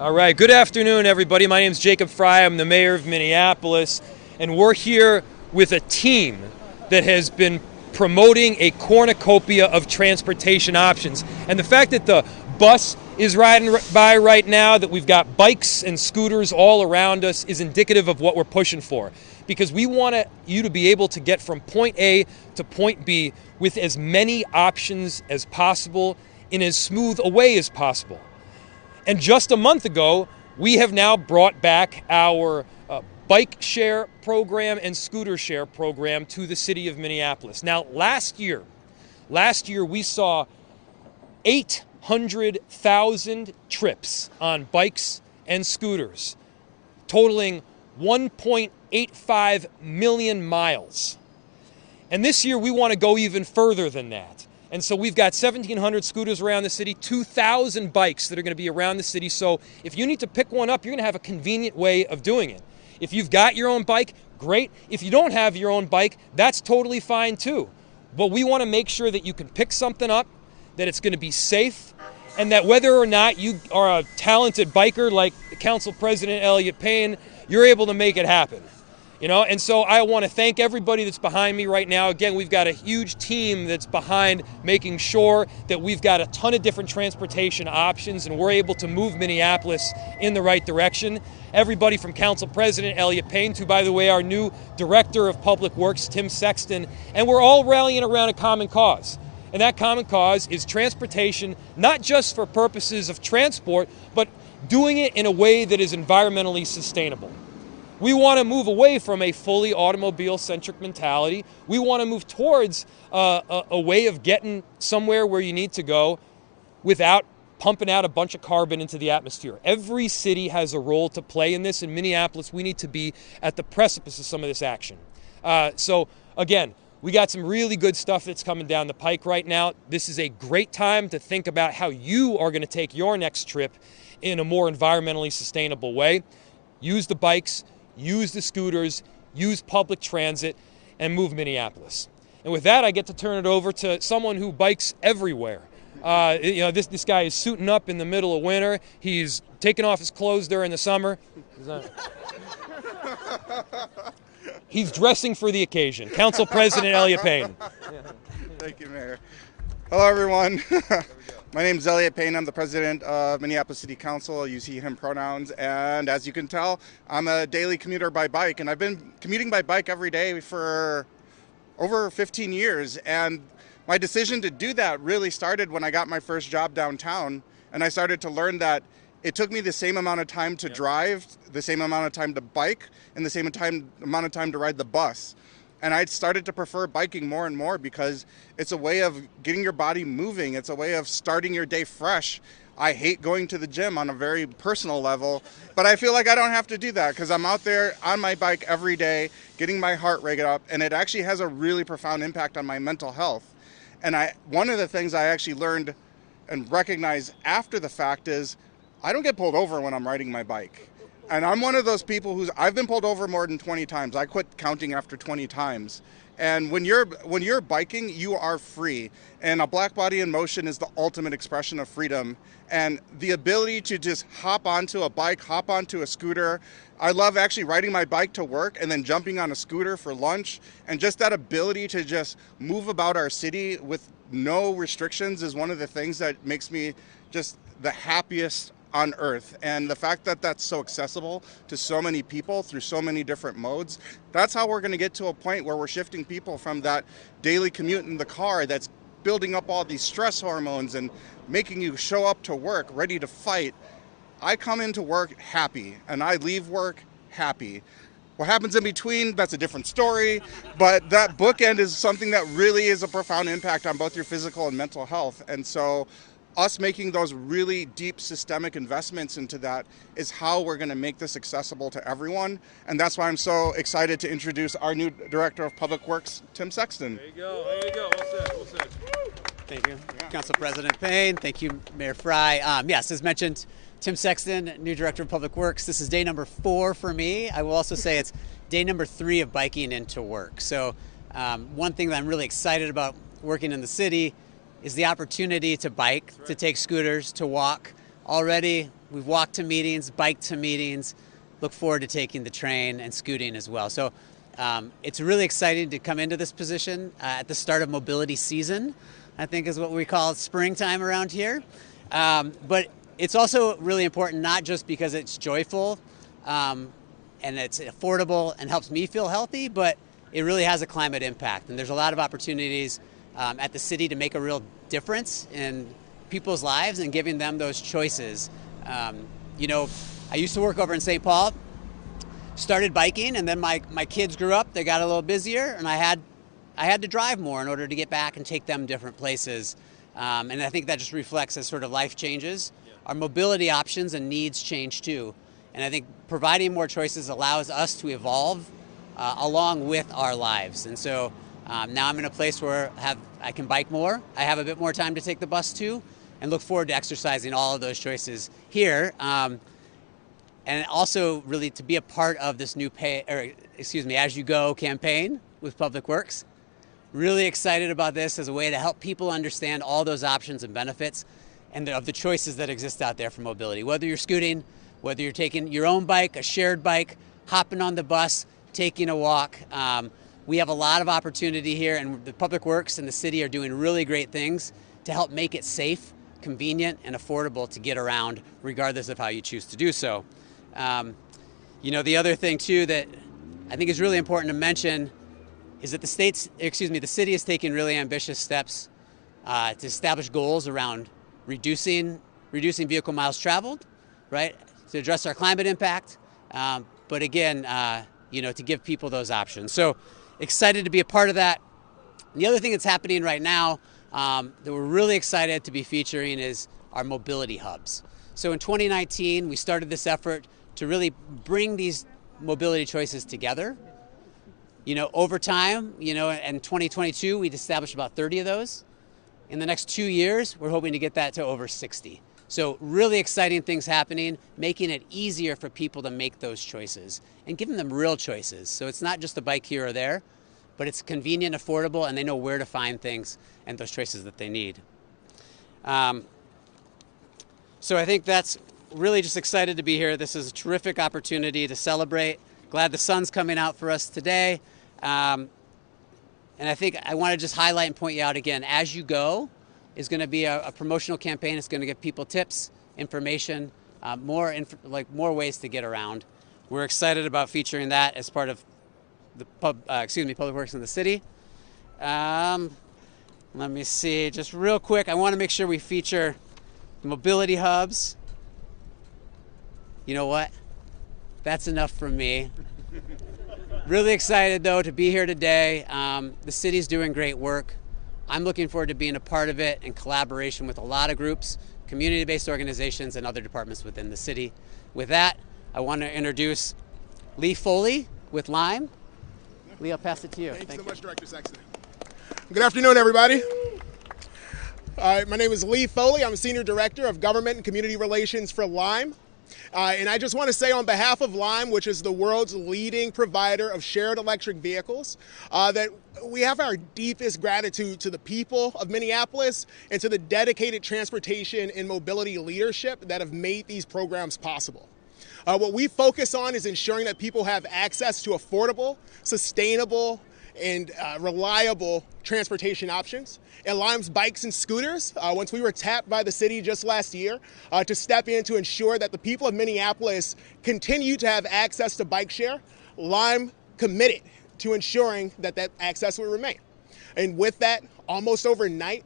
All right, good afternoon, everybody. My name is Jacob Frey. I'm the mayor of Minneapolis, and we're here with a team that has been promoting a cornucopia of transportation options. And the fact that the bus is riding by right now, that we've got bikes and scooters all around us, is indicative of what we're pushing for. Because we want you to be able to get from point A to point B with as many options as possible in as smooth a way as possible. And just a month ago, we have now brought back our bike share program and scooter share program to the city of Minneapolis. Now, last year we saw 800,000 trips on bikes and scooters, totaling 1.85 million miles. And this year we want to go even further than that. And so we've got 1,700 scooters around the city, 2,000 bikes that are going to be around the city. So if you need to pick one up, you're going to have a convenient way of doing it. If you've got your own bike, great. If you don't have your own bike, that's totally fine too. But we want to make sure that you can pick something up, that it's going to be safe, and that whether or not you are a talented biker like Council President Elliott Payne, you're able to make it happen. And so I want to thank everybody that's behind me right now. Again, we've got a huge team that's behind making sure that we've got a ton of different transportation options and we're able to move Minneapolis in the right direction. Everybody from Council President Elliott Payne to, by the way, our new Director of Public Works, Tim Sexton, and we're all rallying around a common cause. And that common cause is transportation, not just for purposes of transport, but doing it in a way that is environmentally sustainable. We want to move away from a fully automobile-centric mentality. We want to move towards a way of getting somewhere where you need to go without pumping out a bunch of carbon into the atmosphere. Every city has a role to play in this. In Minneapolis, we need to be at the precipice of some of this action. So again, we got some really good stuff that's coming down the pike right now. This is a great time to think about how you are going to take your next trip in a more environmentally sustainable way. Use the bikes, use the scooters, use public transit, and move Minneapolis. And with that, I get to turn it over to someone who bikes everywhere. This guy is suiting up in the middle of winter. He's taking off his clothes during the summer. He's dressing for the occasion. Council President Elliott Payne. Thank you, Mayor. Hello, everyone. My name is Elliott Payne. I'm the president of Minneapolis City Council. I use he, him pronouns. And as you can tell, I'm a daily commuter by bike. And I've been commuting by bike every day for over 15 years. And my decision to do that really started when I got my first job downtown. And I started to learn that it took me the same amount of time to drive, the same amount of time to bike, and the same amount of time to ride the bus. And I started to prefer biking more and more because it's a way of getting your body moving. It's a way of starting your day fresh. I hate going to the gym on a very personal level, but I feel like I don't have to do that because I'm out there on my bike every day, getting my heart rate up, and it actually has a really profound impact on my mental health. And one of the things I actually learned and recognized after the fact is I don't get pulled over when I'm riding my bike. And I'm one of those people I've been pulled over more than 20 times. I quit counting after 20 times. And when you're biking, you are free. And a black body in motion is the ultimate expression of freedom. And the ability to just hop onto a bike, hop onto a scooter. I love actually riding my bike to work and then jumping on a scooter for lunch. And just that ability to just move about our city with no restrictions is one of the things that makes me just the happiest on earth. And the fact that that's so accessible to so many people through so many different modes, that's how we're going to get to a point where we're shifting people from that daily commute in the car that's building up all these stress hormones and making you show up to work ready to fight. I come into work happy and I leave work happy. What happens in between, that's a different story, but that bookend is something that really is a profound impact on both your physical and mental health. And so us making those really deep systemic investments into that is how we're going to make this accessible to everyone. And that's why I'm so excited to introduce our new Director of Public Works, Tim Sexton. There you go. Well said. Thank you, Council President Payne. Thank you, Mayor Frey. Yes, as mentioned, Tim Sexton, new Director of Public Works. This is day number 4 for me. I will also say it's day number 3 of biking into work. So one thing that I'm really excited about working in the city is the opportunity to bike, to take scooters, to walk, already. We've walked to meetings, biked to meetings, look forward to taking the train and scooting as well. So it's really exciting to come into this position at the start of mobility season, I think is what we call it, springtime around here. But it's also really important, not just because it's joyful and it's affordable and helps me feel healthy, but it really has a climate impact. And there's a lot of opportunities at the city to make a real difference in people's lives and giving them those choices. You know, I used to work over in St. Paul, started biking, and then my kids grew up, they got a little busier, and I had to drive more in order to get back and take them different places. And I think that just reflects as sort of life changes. Our mobility options and needs change too. And I think providing more choices allows us to evolve along with our lives. And so now I'm in a place where I can bike more. I have a bit more time to take the bus too, and look forward to exercising all of those choices here. And also really to be a part of this new As You Go campaign with Public Works. Really excited about this as a way to help people understand all those options and benefits and of the choices that exist out there for mobility. Whether you're scooting, whether you're taking your own bike, a shared bike, hopping on the bus, taking a walk. We have a lot of opportunity here, and the Public Works and the city are doing really great things to help make it safe, convenient, and affordable to get around, regardless of how you choose to do so. You know, the other thing too that I think is really important to mention is that the city is taking really ambitious steps to establish goals around reducing vehicle miles traveled, right, to address our climate impact, but again, you know, to give people those options. So excited to be a part of that. And the other thing that's happening right now that we're really excited to be featuring is our mobility hubs. So in 2019, we started this effort to really bring these mobility choices together. You know, over time, you know, in 2022, we'd established about 30 of those. In the next 2 years, we're hoping to get that to over 60. So really exciting things happening, making it easier for people to make those choices and giving them real choices. So it's not just a bike here or there, but it's convenient, affordable, and they know where to find things and those choices that they need. So I think that's really just excited to be here. This is a terrific opportunity to celebrate. Glad the sun's coming out for us today. And I think I want to just highlight and point you out again, As You Go is going to be a promotional campaign. It's going to give people tips, information, more ways to get around. We're excited about featuring that as part of the Public Works in the city. Let me see, just real quick, I want to make sure we feature the mobility hubs. You know what? That's enough from me. Really excited though to be here today. The city's doing great work. I'm looking forward to being a part of it in collaboration with a lot of groups, community-based organizations, and other departments within the city. With that, I want to introduce Lee Foley with Lime. Lee, I'll pass it to you. Thank you so much, Director Sexton. Good afternoon, everybody. My name is Lee Foley. I'm Senior Director of Government and Community Relations for Lime. And I just want to say on behalf of Lime, which is the world's leading provider of shared electric vehicles, that we have our deepest gratitude to the people of Minneapolis and to the dedicated transportation and mobility leadership that have made these programs possible. What we focus on is ensuring that people have access to affordable, sustainable, and reliable transportation options. And Lime's bikes and scooters, once we were tapped by the city just last year to step in to ensure that the people of Minneapolis continue to have access to bike share, Lime committed to ensuring that that access would remain. And with that, almost overnight,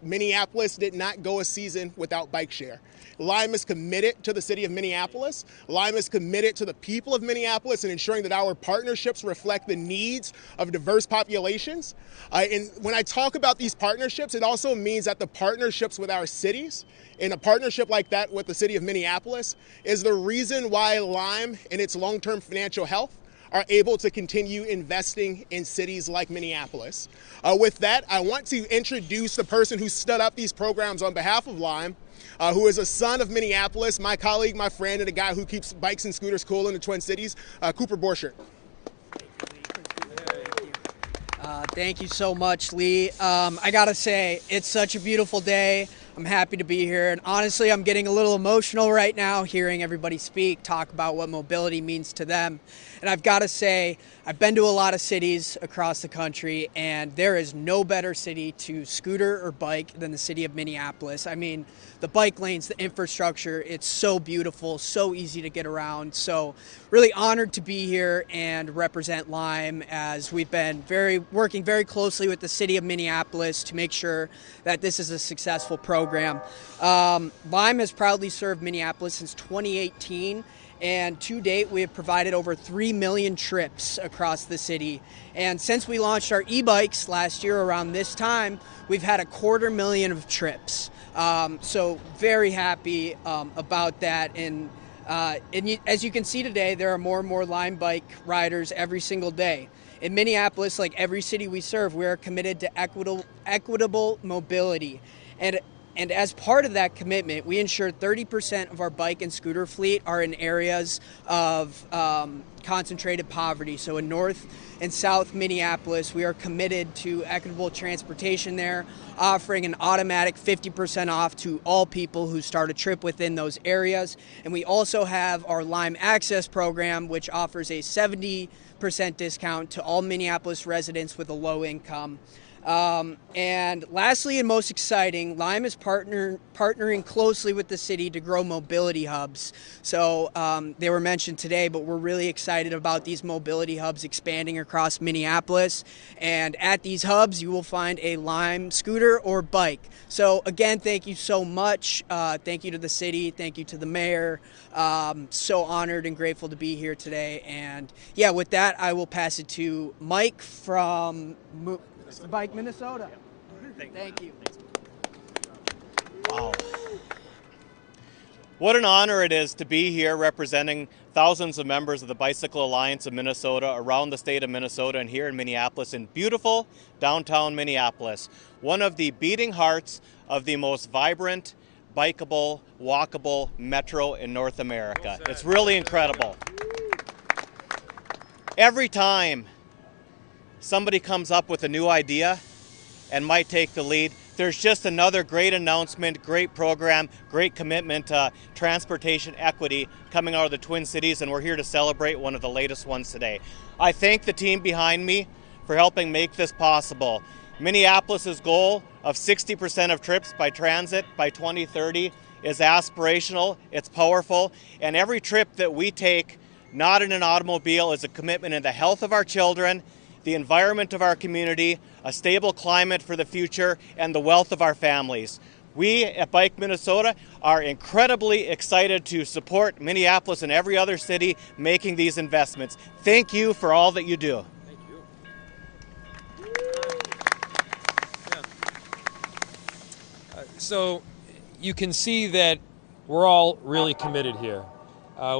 Minneapolis did not go a season without bike share. Lime is committed to the city of Minneapolis. Lime is committed to the people of Minneapolis and ensuring that our partnerships reflect the needs of diverse populations. And when I talk about these partnerships, it also means that the partnerships with our cities, and a partnership like that with the city of Minneapolis, is the reason why Lime and its long-term financial health are able to continue investing in cities like Minneapolis. With that, I want to introduce the person who stood up these programs on behalf of Lime, who is a son of Minneapolis, my colleague, my friend, and a guy who keeps bikes and scooters cool in the Twin Cities, Cooper Borchert. Thank you so much, Lee. I gotta say, it's such a beautiful day. I'm I'm happy to be here, and honestly, I'm getting a little emotional right now hearing everybody speak, talk about what mobility means to them. And I've got to say, I've been to a lot of cities across the country, and there is no better city to scooter or bike than the city of Minneapolis. I mean, the bike lanes, the infrastructure, it's so beautiful, so easy to get around. So really honored to be here and represent Lime, as we've been working very closely with the city of Minneapolis to make sure that this is a successful program. Lime has proudly served Minneapolis since 2018. And to date, we have provided over 3 million trips across the city. And since we launched our e-bikes last year around this time, we've had 250,000 of trips. So very happy about that. And as you can see today, there are more and more Lime bike riders every single day. In Minneapolis, like every city we serve, we are committed to equitable mobility. And as part of that commitment, we ensure 30% of our bike and scooter fleet are in areas of concentrated poverty. So in North and South Minneapolis, we are committed to equitable transportation there, offering an automatic 50% off to all people who start a trip within those areas. And we also have our Lime Access program, which offers a 70% discount to all Minneapolis residents with a low income. And lastly, and most exciting, Lime is partnering closely with the city to grow mobility hubs. So they were mentioned today, but we're really excited about these mobility hubs expanding across Minneapolis. And at these hubs, you will find a Lime scooter or bike. So again, thank you so much. Thank you to the city. Thank you to the mayor. So honored and grateful to be here today. And yeah, with that, I will pass it to Mike from Bike Minnesota. Thank you. Wow. What an honor it is to be here representing thousands of members of the Bicycle Alliance of Minnesota around the state of Minnesota and here in Minneapolis, in beautiful downtown Minneapolis, one of the beating hearts of the most vibrant, bikeable, walkable metro in North America. It's really incredible. Every time somebody comes up with a new idea and might take the lead, there's just another great announcement, great program, great commitment to transportation equity coming out of the Twin Cities, and we're here to celebrate one of the latest ones today. I thank the team behind me for helping make this possible. Minneapolis's goal of 60% of trips by transit by 2030 is aspirational, it's powerful, and every trip that we take, not in an automobile, is a commitment in the health of our children, the environment of our community, a stable climate for the future, and the wealth of our families. We at Bike Minnesota are incredibly excited to support Minneapolis and every other city making these investments. Thank you for all that you do. Thank you. So you can see that we're all really committed here.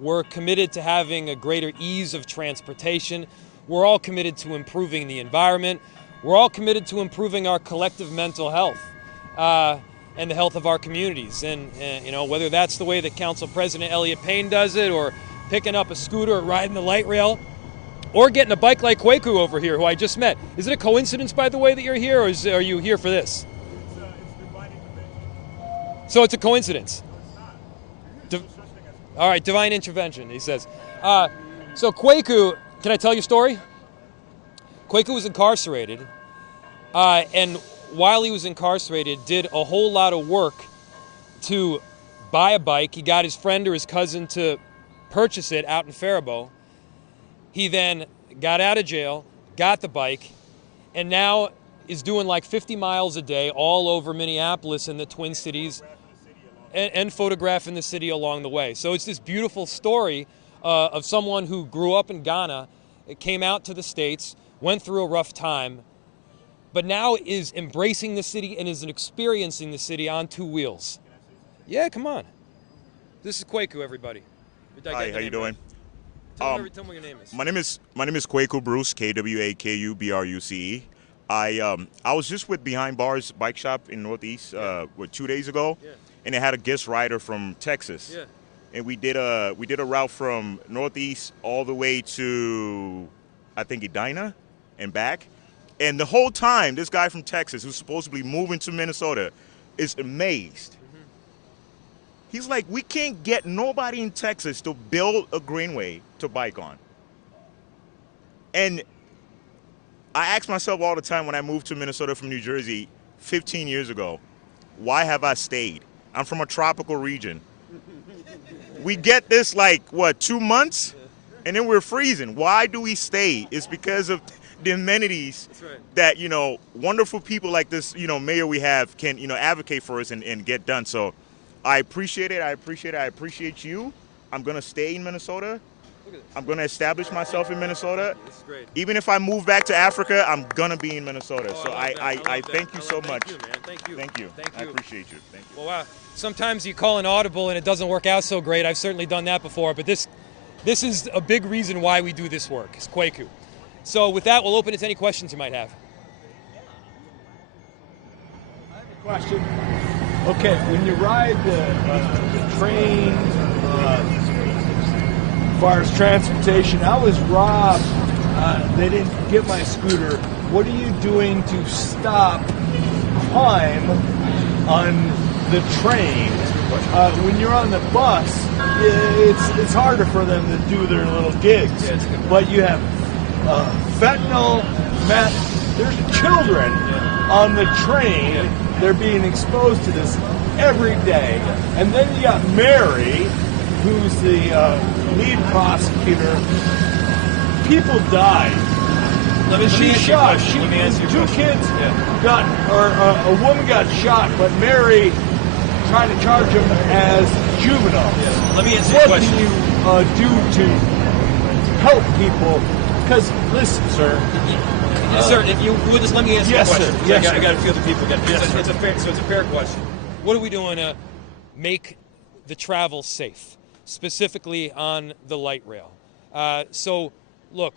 We're committed to having a greater ease of transportation. We're all committed to improving the environment. We're all committed to improving our collective mental health and the health of our communities. And you know, whether that's the way that Council President Elliott Payne does it, or picking up a scooter or riding the light rail, or getting a bike like Kwaku over here, who I just met. Is it a coincidence, by the way, that you're here, or are you here for this? It's divine intervention. So it's a coincidence? No, All right, divine intervention, he says. So Kwaku, can I tell you a story? Kwaku was incarcerated, and while he was incarcerated, did a whole lot of work to buy a bike. He got his friend or his cousin to purchase it out in Faribault. He then got out of jail, got the bike, and now is doing like 50 miles a day all over Minneapolis and the Twin Cities, and photographing the city along the way. So it's this beautiful story of someone who grew up in Ghana, came out to the States, went through a rough time, but now is embracing the city and is experiencing the city on two wheels. Yeah, come on. This is Kwaku, everybody. Hi, how you doing? Tell me what your name is. My name is Kwaku Bruce, Kwaku Bruce. I was just with Behind Bars Bike Shop in Northeast 2 days ago, Yeah. and they had a guest rider from Texas. Yeah. And we did a route from Northeast all the way to, I think, Edina and back. And the whole time, this guy from Texas, who's supposed to be moving to Minnesota, is amazed. He's like, we can't get nobody in Texas to build a greenway to bike on. And I ask myself all the time when I moved to Minnesota from New Jersey 15 years ago, why have I stayed? I'm from a tropical region. We get this like, what, 2 months? And then we're freezing. Why do we stay? It's because of the amenities that, you know, wonderful people like this, you know, mayor we have can, you know, advocate for us and get done. So I appreciate it. I appreciate you. I'm going to stay in Minnesota. I'm going to establish myself in Minnesota. This is great. Even if I move back to Africa, I'm going to be in Minnesota. Oh, so I thank you so much. Thank you, man. Thank you. Thank you. Thank you. I appreciate you. Thank you. Well, wow. Sometimes you call an audible and it doesn't work out so great. I've certainly done that before, but this is a big reason why we do this work. It's Kwaku. So with that, we'll open it to any questions you might have. I have a question. Okay, when you ride the train, as far as transportation, I was robbed. They didn't get my scooter. What are you doing to stop crime on the train? When you're on the bus, it's harder for them to do their little gigs. But you have fentanyl, meth. There's children on the train. They're being exposed to this every day. And then you got Mary, who's the lead prosecutor. People died. She's shot. Two kids got, or a woman got shot, but Mary trying to charge him as juvenile. Let me answer your question. What do you do to help people? Because listen, sir. Sir, if you would just let me answer your question. Sir. Yes, I got a few other people. It's a fair question. What are we doing to make the travel safe, specifically on the light rail? So, look,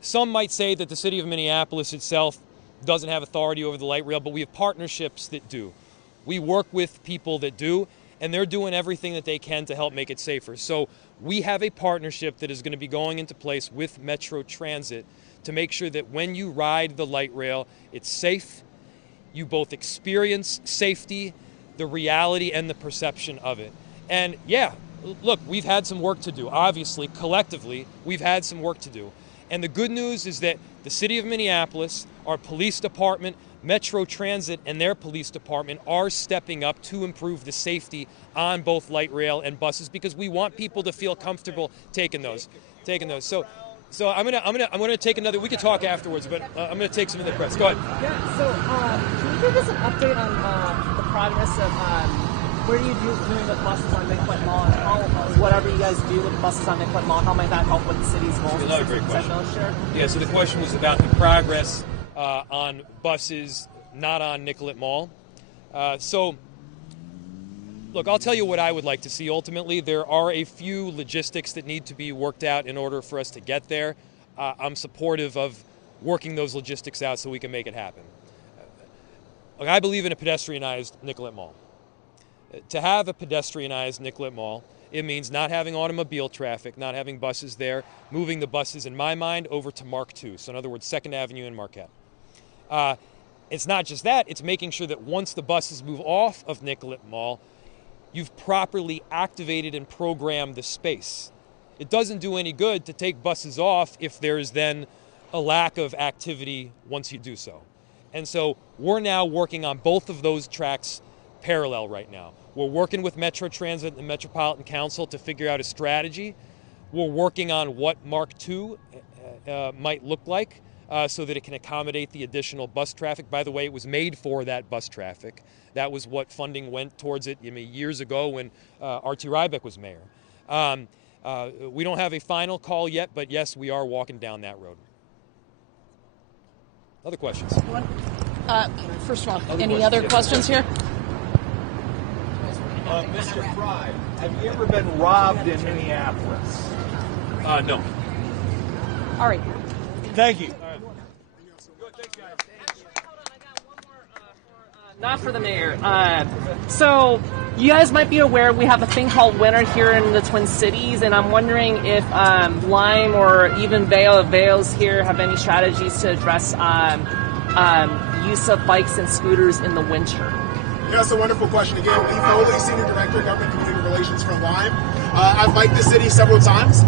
some might say that the city of Minneapolis itself doesn't have authority over the light rail, but we have partnerships that do. We work with people that do, and they're doing everything that they can to help make it safer. So we have a partnership that is going to be going into place with Metro Transit to make sure that when you ride the light rail, it's safe. You both experience safety, the reality, and the perception of it. And yeah, look, we've had some work to do. Obviously, collectively, we've had some work to do. And the good news is that the city of Minneapolis, our police department, Metro Transit, and their police department are stepping up to improve the safety on both light rail and buses because we want people to feel comfortable taking those. So I'm gonna take another. We can talk afterwards, but I'm gonna take some of the press. Go ahead. Yeah. So can you give us an update on the progress of where you doing with buses on Midpoint Mall and how whatever you guys do with the buses on Midpoint Mall, how might that help with the city's goals? Another great question. Yeah. So the question was about the progress on buses not on Nicollet Mall. So. Look, I'll tell you what I would like to see ultimately. There are a few logistics that need to be worked out in order for us to get there. I'm supportive of working those logistics out so we can make it happen. Look, I believe in a pedestrianized Nicollet Mall. To have a pedestrianized Nicollet Mall, it means not having automobile traffic, not having buses there, moving the buses, in my mind, over to Mark II. So in other words, 2nd Avenue and Marquette. It's not just that, it's making sure that once the buses move off of Nicollet Mall, you've properly activated and programmed the space. It doesn't do any good to take buses off if there's then a lack of activity once you do so. And so we're now working on both of those tracks parallel right now. We're working with Metro Transit and the Metropolitan Council to figure out a strategy. We're working on what Mark II might look like so that it can accommodate the additional bus traffic. By the way, it was made for that bus traffic. That was what funding went towards it years ago when R.T. Rybeck was mayor. We don't have a final call yet, but yes, we are walking down that road. Other questions? First of all, any other questions here? Mr. Frey, have you ever been robbed in Minneapolis? No. All right. Thank you. Not for the mayor. So you guys might be aware we have a thing called winter here in the Twin Cities, and I'm wondering if Lime or even Vales here have any strategies to address use of bikes and scooters in the winter. Yeah, that's a wonderful question. Again, Lee Foley, Senior Director of Government Community Relations for Lime. I've biked the city several times.